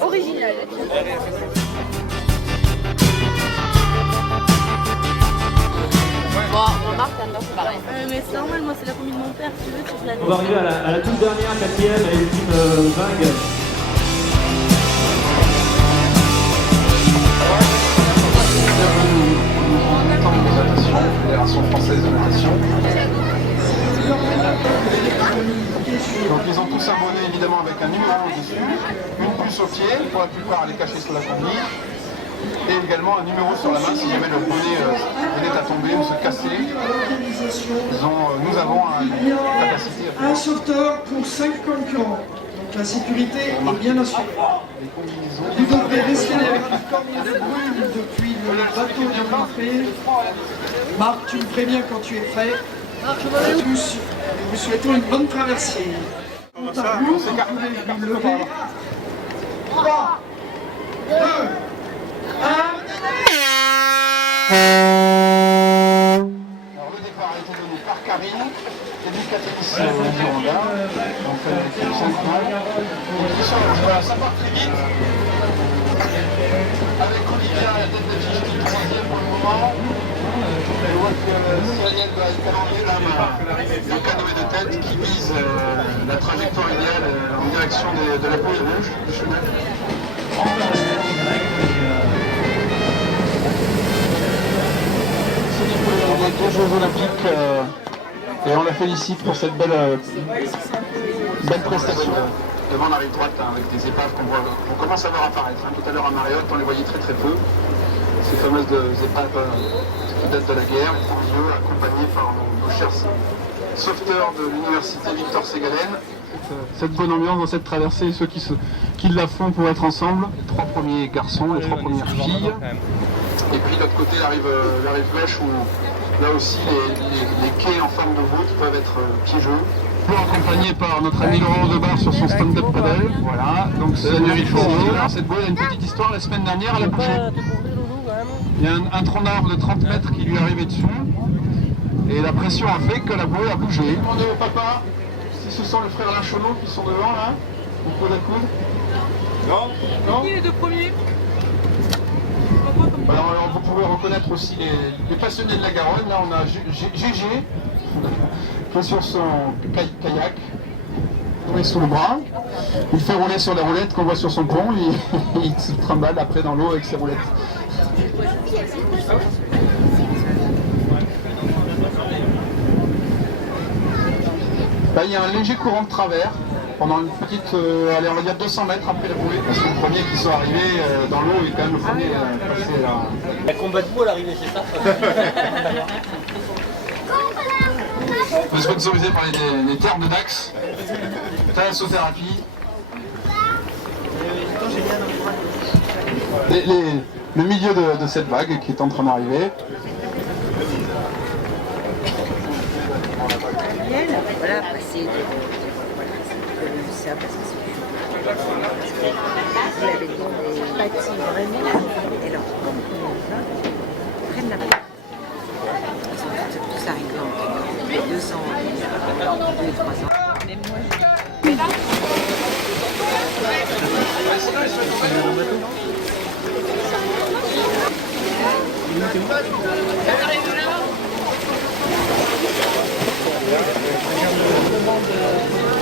Original. Bon, remarque, c'est pareil. Mais c'est normal, moi c'est la famille de mon père, si tu veux, tu te la On va arriver à la toute dernière, quatrième et ultime vague. Fédération française de natation. Donc ils ont tous un bonnet évidemment avec un numéro dessus, une puce au pied, pour la plupart elle est cachée sous la combi, et également un numéro sur la main si jamais le bonnet venait à tomber ou se casser. Nous avons une capacité à un sauveteur pour 5 concurrents. Donc la sécurité est bien assurée. Vous devrez rester avec une corde de brûle depuis le bateau de Marseille. Marc, tu me préviens quand tu es prêt. Tous, nous vous souhaitons une bonne traversée. Vous pouvez vous lever. 3, 2, 1. Alors le départ a été donné par Karine, éducatrice du Rwanda, donc elle est 5 mois. Ça part très vite, avec Olivia à la tête d'affiche qui est 3e pour le moment. Je vois que Cyril doit être calendrier le canoë de tête qui vise la trajectoire idéale en direction de la pause rouge du chemin. On est aux Jeux Olympiques et on la félicite pour cette belle prestation. Devant la rive droite avec des épaves qu'on commence à voir apparaître. Tout à l'heure à Mariotte, on les voyait très très peu. Ces fameuses épaves qui datent de la guerre, accompagnées par nos chers sauveteurs de l'université Victor Ségalen. Cette bonne ambiance dans cette traversée, ceux qui la font pour être ensemble, les 3 premiers garçons, les 3 premières filles. Et puis de l'autre côté, la rive gauche où là aussi les quais en forme de voûte peuvent être piégeux. Accompagné par notre ami Laurent Debar sur son stand-up paddle. Voilà, donc c'est alors cette bouée a une petite histoire. La semaine dernière, elle a bougé. Il y a un tronc d'arbre de 30 mètres qui lui est arrivé dessus. Et la pression a fait que la bouée a bougé. Demandez au papa si ce sont les frères Lachenot qui sont devant là, au coude à coude. Non. Non. Qui est les 2 premiers? Alors vous pouvez reconnaître aussi les passionnés de la Garonne. Là on a GG qui est sur son kayak, sous le bras. Il fait rouler sur les roulettes qu'on voit sur son pont. Il se trimballe après dans l'eau avec ses roulettes. Là il y a un léger courant de travers. Pendant une petite, allez, on va dire 200 mètres après la bouée, parce que le premier qui sont arrivés dans l'eau est quand même le premier passé là. La combat de boue à l'arrivée, c'est ça? On est sponsorisé par les terres de Dax, thalassothérapie. Le milieu de cette vague qui est en train d'arriver. Voilà, passer ça parce que c'est vous l'avez dit, on est bâti vraiment. Et alors, comme ils prennent la place, ils sont tous arrivés en camion, 200, 2 et 3 ans. Même moi,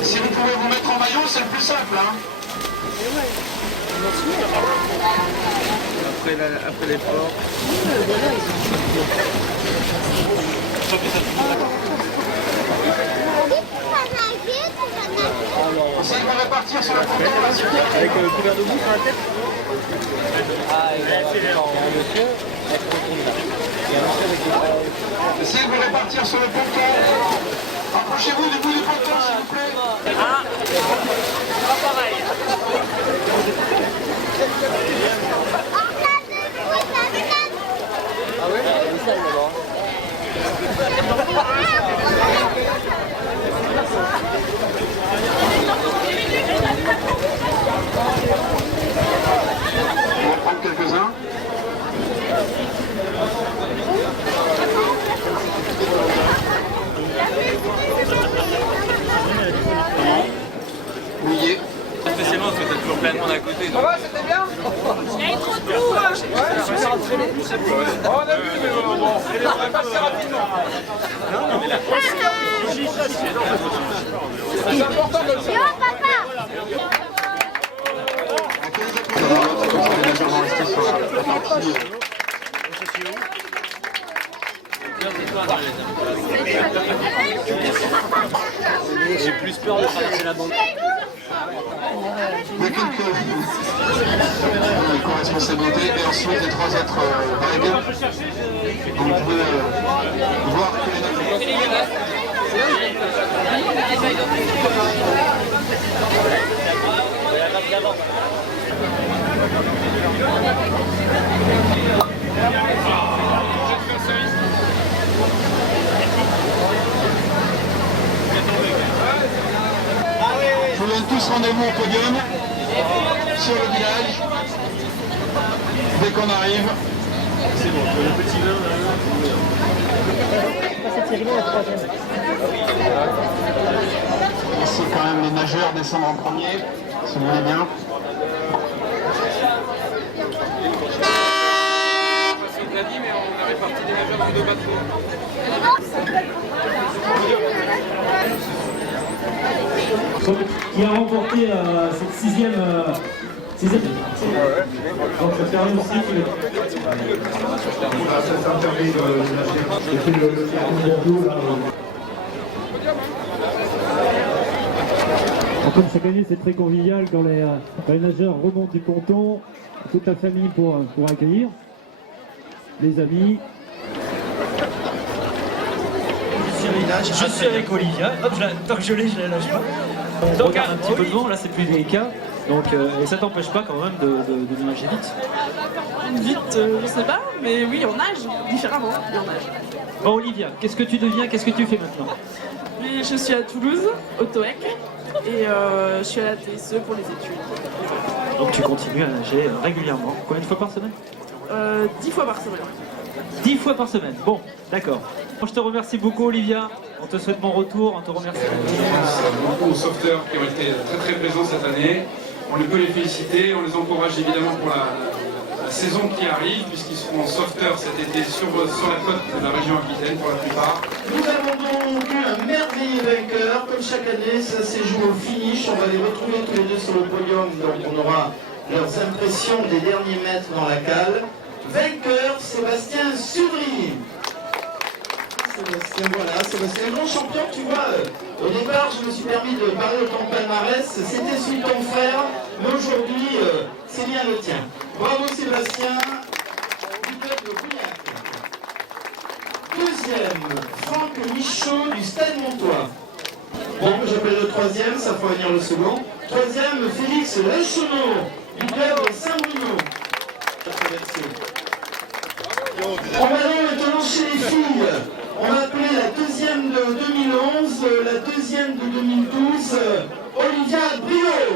Si vous pouvez vous mettre en maillot, c'est le plus simple. Hein. Après l'effort. Essayez de répartir sur le ponton. Avec le couvert de mousse à la tête. Essayez de vous répartir sur le ponton. Approchez-vous du bout du ponton, s'il vous plaît. Pas pareil. Ah ouais? Il est sale là-bas. On va prendre quelques-uns. Mouillé. Spécialement parce que t'as toujours plein de monde à côté. Ça va, c'était bien? Il y a trop de boue, hein. On a vu, mais bon, on va passer rapidement. C'est important de le savoir. Vous allez légèrement rester sur la partie. J'ai plus peur de traverser la banque. Il y a quelques co-responsabilités et ensuite les trois autres vagues. Donc vous pouvez voir que les notes. Je vous donne tous rendez-vous au podium, sur le village, dès qu'on arrive. C'est bon, le petit vin Laissez quand même les nageurs descendre en premier, si vous voulez bien. on l'a dit, mais on a réparti des nageurs dans deux bateaux. Qui a remporté cette sixième. Donc ça permet aussi que. Ça permet de comme chaque année, c'est très convivial quand les nageurs remontent du ponton, toute la famille pour accueillir, les amis. Je suis avec Olivia. Hop, tant que je l'ai, je la lâche pas. On regarde un petit peu devant, là c'est plus délicat. Donc, et ça t'empêche pas quand même de nager vite. Vite, je sais pas, mais oui, on nage différemment. Et on nage. Bon, Olivia, qu'est-ce que tu deviens, qu'est-ce que tu fais maintenant? Oui, je suis à Toulouse, au TOEC, et je suis à la TSE pour les études. Donc tu continues à nager régulièrement. Combien de fois par semaine? 10 fois par semaine. 10 fois par semaine, bon, d'accord. Je te remercie beaucoup, Olivia. On te souhaite bon retour, on te remercie. Beaucoup aux sauveteurs qui ont été très très présents cette année. On les peut les féliciter, on les encourage évidemment pour la saison qui arrive, puisqu'ils seront sauveteurs cet été sur la côte de la région Aquitaine pour la plupart. Nous avons donc eu un merveilleux vainqueur, comme chaque année, ça s'est joué au finish. On va les retrouver tous les deux sur le podium, donc on aura leurs impressions des derniers mètres dans la cale. Vainqueur, Sébastien Sudry. Sébastien, voilà, Sébastien, grand champion, tu vois, au départ je me suis permis de parler de ton palmarès, c'était celui de ton frère, mais aujourd'hui c'est bien le tien. Bravo Sébastien, du club de Bouillac. Deuxième, Franck Michaud du Stade Montois. Bon, j'appelle le troisième, ça fera venir le second. Troisième, Félix Lechonneau du club de Saint-Bruno. On va aller maintenant chez les filles. On va appeler la deuxième de 2011, la deuxième de 2012, Olivia Brio.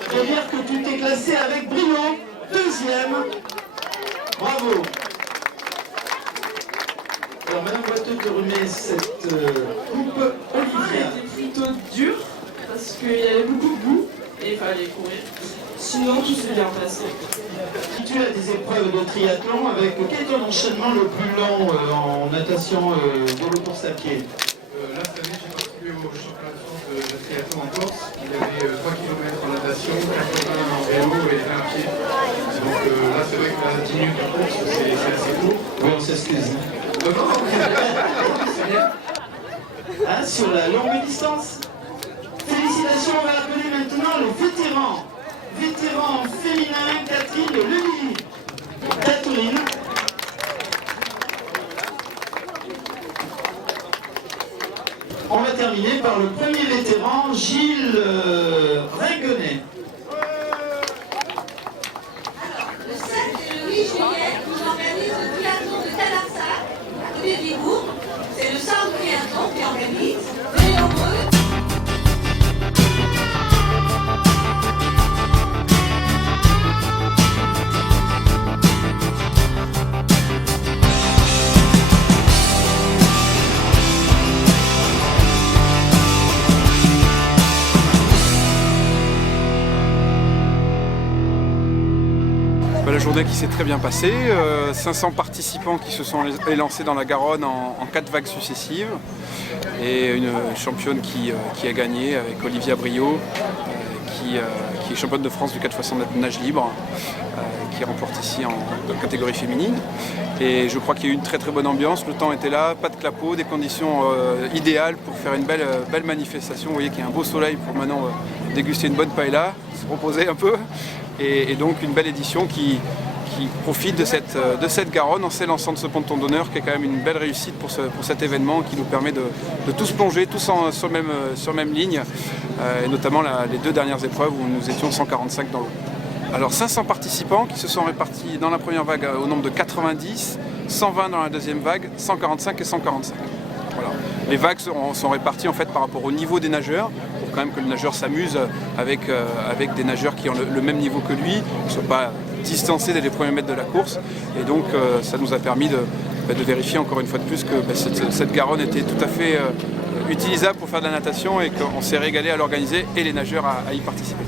Ça veut dire que tu t'es classée avec Brio, deuxième. Bravo. Alors Madame Boiteux te remet cette coupe Olivia. C'était plutôt dur, parce qu'il y avait beaucoup de boue, et il fallait courir. Sinon, tout s'est bien passé. Tu as des épreuves de triathlon avec quel est ton enchaînement le plus long en natation de course à pied? Là cette année j'ai participé au championnat de France de triathlon en Corse. Il y avait 3 km en natation, 80 en vélo et 20 à pied. Donc là c'est vrai que la 10 minutes de course c'est assez court. Oui, on s'excuse. Non, c'est bien. hein, sur la longue distance. Félicitations, on va appeler maintenant les vétérans. Vétérans féminins, Catherine Levilly. Catherine. On va terminer par le premier vétéran, Gilles Ringuenet. Le 7 et le 8 juillet, nous organisons le triathlon de Talarsac, à côté de Libourg. C'est le centre triathlon qui organise. Venez nombreux. La journée qui s'est très bien passée, 500 participants qui se sont élancés dans la Garonne en 4 vagues successives et une championne qui a gagné avec Olivia Brio, qui est championne de France du 4x100 nage libre, qui remporte ici en catégorie féminine. Et je crois qu'il y a eu une très bonne ambiance, le temps était là, pas de clapot, des conditions idéales pour faire une belle manifestation. Vous voyez qu'il y a un beau soleil pour maintenant déguster une bonne paella, se reposer un peu. Et donc une belle édition qui profite de cette Garonne en s'élançant de ce ponton d'honneur qui est quand même une belle réussite pour cet événement qui nous permet de tous plonger, tous sur même ligne, et notamment les 2 dernières épreuves où nous étions 145 dans l'eau. Alors 500 participants qui se sont répartis dans la première vague au nombre de 90, 120 dans la deuxième vague, 145 et 145. Voilà. Les vagues sont réparties en fait par rapport au niveau des nageurs, pour quand même que le nageur s'amuse avec des nageurs qui ont le même niveau que lui, qui ne soient pas distancés dès les premiers mètres de la course. Et donc ça nous a permis de vérifier encore une fois de plus que cette Garonne était tout à fait utilisable pour faire de la natation et qu'on s'est régalé à l'organiser et les nageurs à y participer.